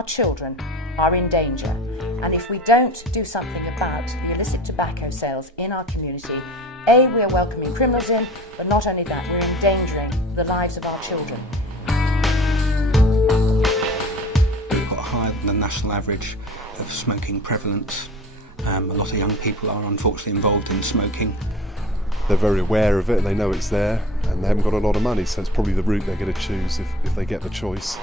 our children are in danger. And if we don't do something about the illicit tobacco sales in our community, A, we are welcoming criminals in, but not only that, we're endangering the lives of our children. We've got a higher than the national average of smoking prevalence. A lot of young people are unfortunately involved in smoking. They're very aware of it and they know it's there, and they haven't got a lot of money, so it's probably the route they're going to choose if they get the choice.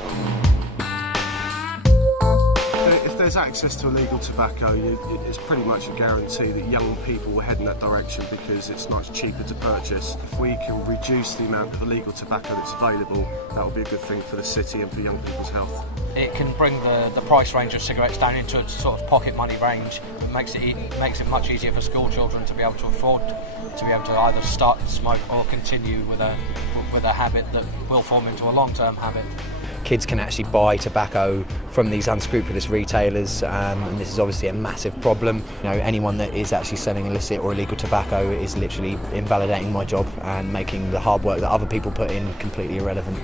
If there's access to illegal tobacco, it's pretty much a guarantee that young people will head in that direction because it's much cheaper to purchase. If we can reduce the amount of illegal tobacco that's available, that will be a good thing for the city and for young people's health. It can bring the price range of cigarettes down into a sort of pocket money range. It makes it much easier for school children to be able to afford to be able to either start to smoke or continue with a habit that will form into a long-term habit. Kids can actually buy tobacco from these unscrupulous retailers, and this is obviously a massive problem. You know, anyone that is actually selling illicit or illegal tobacco is literally invalidating my job and making the hard work that other people put in completely irrelevant.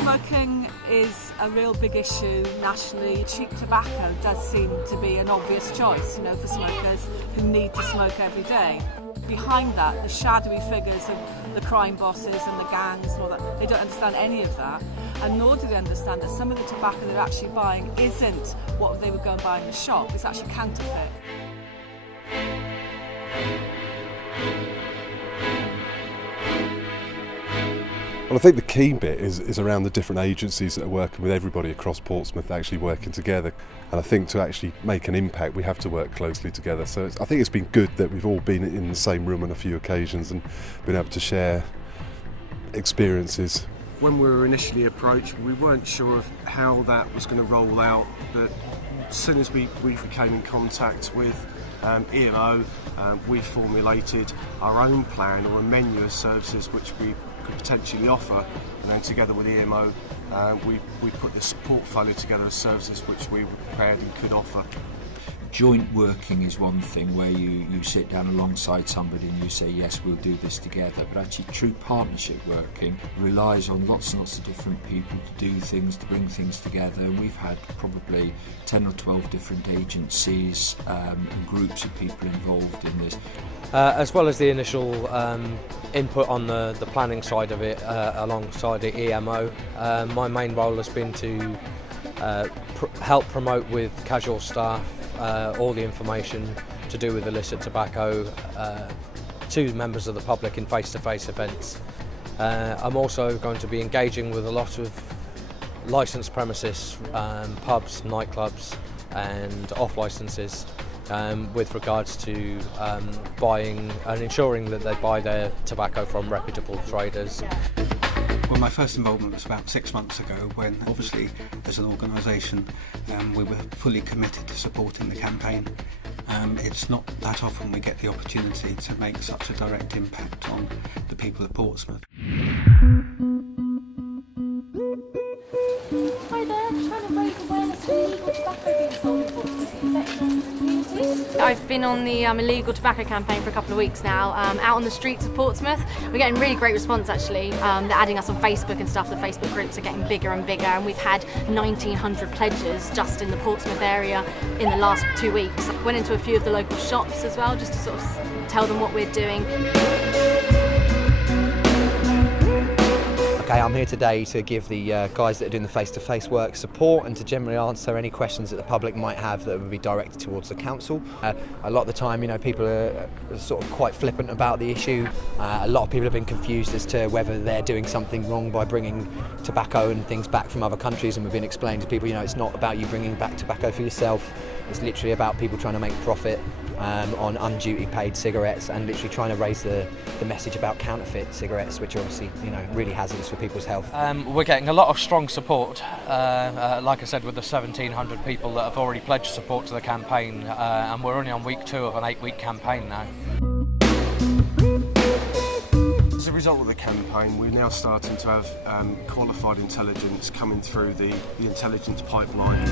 Smoking is a real big issue nationally. Cheap tobacco does seem to be an obvious choice, for smokers who need to smoke every day. Behind that, the shadowy figures of the crime bosses and the gangs and all that, they don't understand any of that, and nor do they understand that some of the tobacco they're actually buying isn't what they would go and buy in the shop, it's actually counterfeit. Well, I think the key bit is around the different agencies that are working with everybody across Portsmouth actually working together. And I think to actually make an impact, we have to work closely together. So I think it's been good that we've all been in the same room on a few occasions and been able to share experiences. When we were initially approached, we weren't sure of how that was going to roll out, but as soon as we came in contact with EMO, we formulated our own plan or a menu of services which we could potentially offer, and then together with EMO we put this portfolio together of services which we were prepared and could offer. Joint working is one thing where you sit down alongside somebody and you say yes, we'll do this together, but actually true partnership working relies on lots and lots of different people to do things, to bring things together, and we've had probably 10 or 12 different agencies and groups of people involved in this. As well as the initial input on the planning side of it alongside the EMO, my main role has been to help promote with casual staff all the information to do with illicit tobacco to members of the public in face-to-face events. I'm also going to be engaging with a lot of licensed premises, pubs, nightclubs and off licences with regards to buying and ensuring that they buy their tobacco from reputable traders. Well, my first involvement was about 6 months ago when, obviously, as an organisation, we were fully committed to supporting the campaign. It's not that often we get the opportunity to make such a direct impact on the people of Portsmouth. Hi there, I'm trying to raise awareness of illegal tobacco being sold in Portsmouth to veterans and communities. I've been on the illegal tobacco campaign for a couple of weeks now, out on the streets of Portsmouth. We're getting really great response actually. They're adding us on Facebook and stuff. The Facebook groups are getting bigger and bigger, and we've had 1,900 pledges just in the Portsmouth area in the last 2 weeks. Went into a few of the local shops as well, just to sort of tell them what we're doing. Okay, I'm here today to give the guys that are doing the face-to-face work support and to generally answer any questions that the public might have that would be directed towards the council. A lot of the time, people are sort of quite flippant about the issue. A lot of people have been confused as to whether they're doing something wrong by bringing tobacco and things back from other countries, and we've been explaining to people, it's not about you bringing back tobacco for yourself. It's literally about people trying to make profit on unduty paid cigarettes, and literally trying to raise the message about counterfeit cigarettes, which are obviously really hazardous for people's health. We're getting a lot of strong support, like I said, with the 1,700 people that have already pledged support to the campaign, and we're only on week 2 of an 8-week campaign now. As a result of the campaign, we're now starting to have qualified intelligence coming through the intelligence pipeline.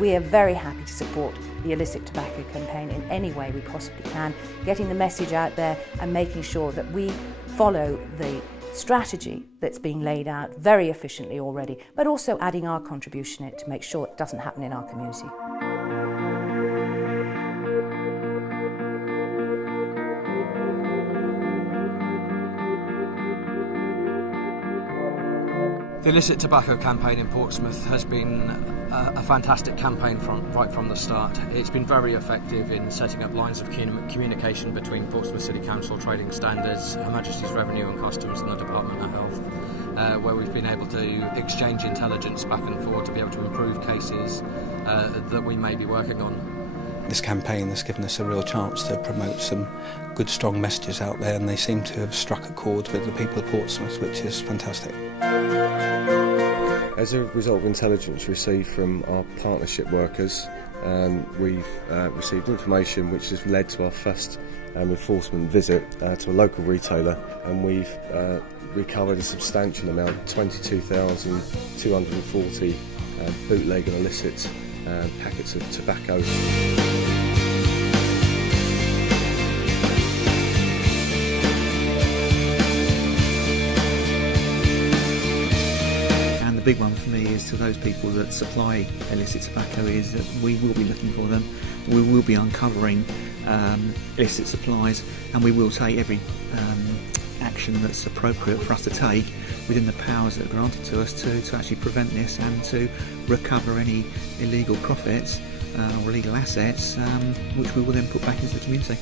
We are very happy to support the illicit tobacco campaign in any way we possibly can, getting the message out there and making sure that we follow the strategy that's being laid out very efficiently already, but also adding our contribution in it to make sure it doesn't happen in our community. The illicit tobacco campaign in Portsmouth has been a fantastic campaign right from the start. It's been very effective in setting up lines of communication between Portsmouth City Council, Trading Standards, Her Majesty's Revenue and Customs and the Department of Health, where we've been able to exchange intelligence back and forth to be able to improve cases that we may be working on. This campaign has given us a real chance to promote some good, strong messages out there, and they seem to have struck a chord with the people of Portsmouth, which is fantastic. As a result of intelligence received from our partnership workers, we've received information which has led to our first enforcement visit to a local retailer, and we've recovered a substantial amount, 22,240 bootleg and illicit packets of tobacco. The big one for me is to those people that supply illicit tobacco is that we will be looking for them, we will be uncovering illicit supplies, and we will take every action that's appropriate for us to take within the powers that are granted to us to actually prevent this and to recover any illegal profits or illegal assets which we will then put back into the community.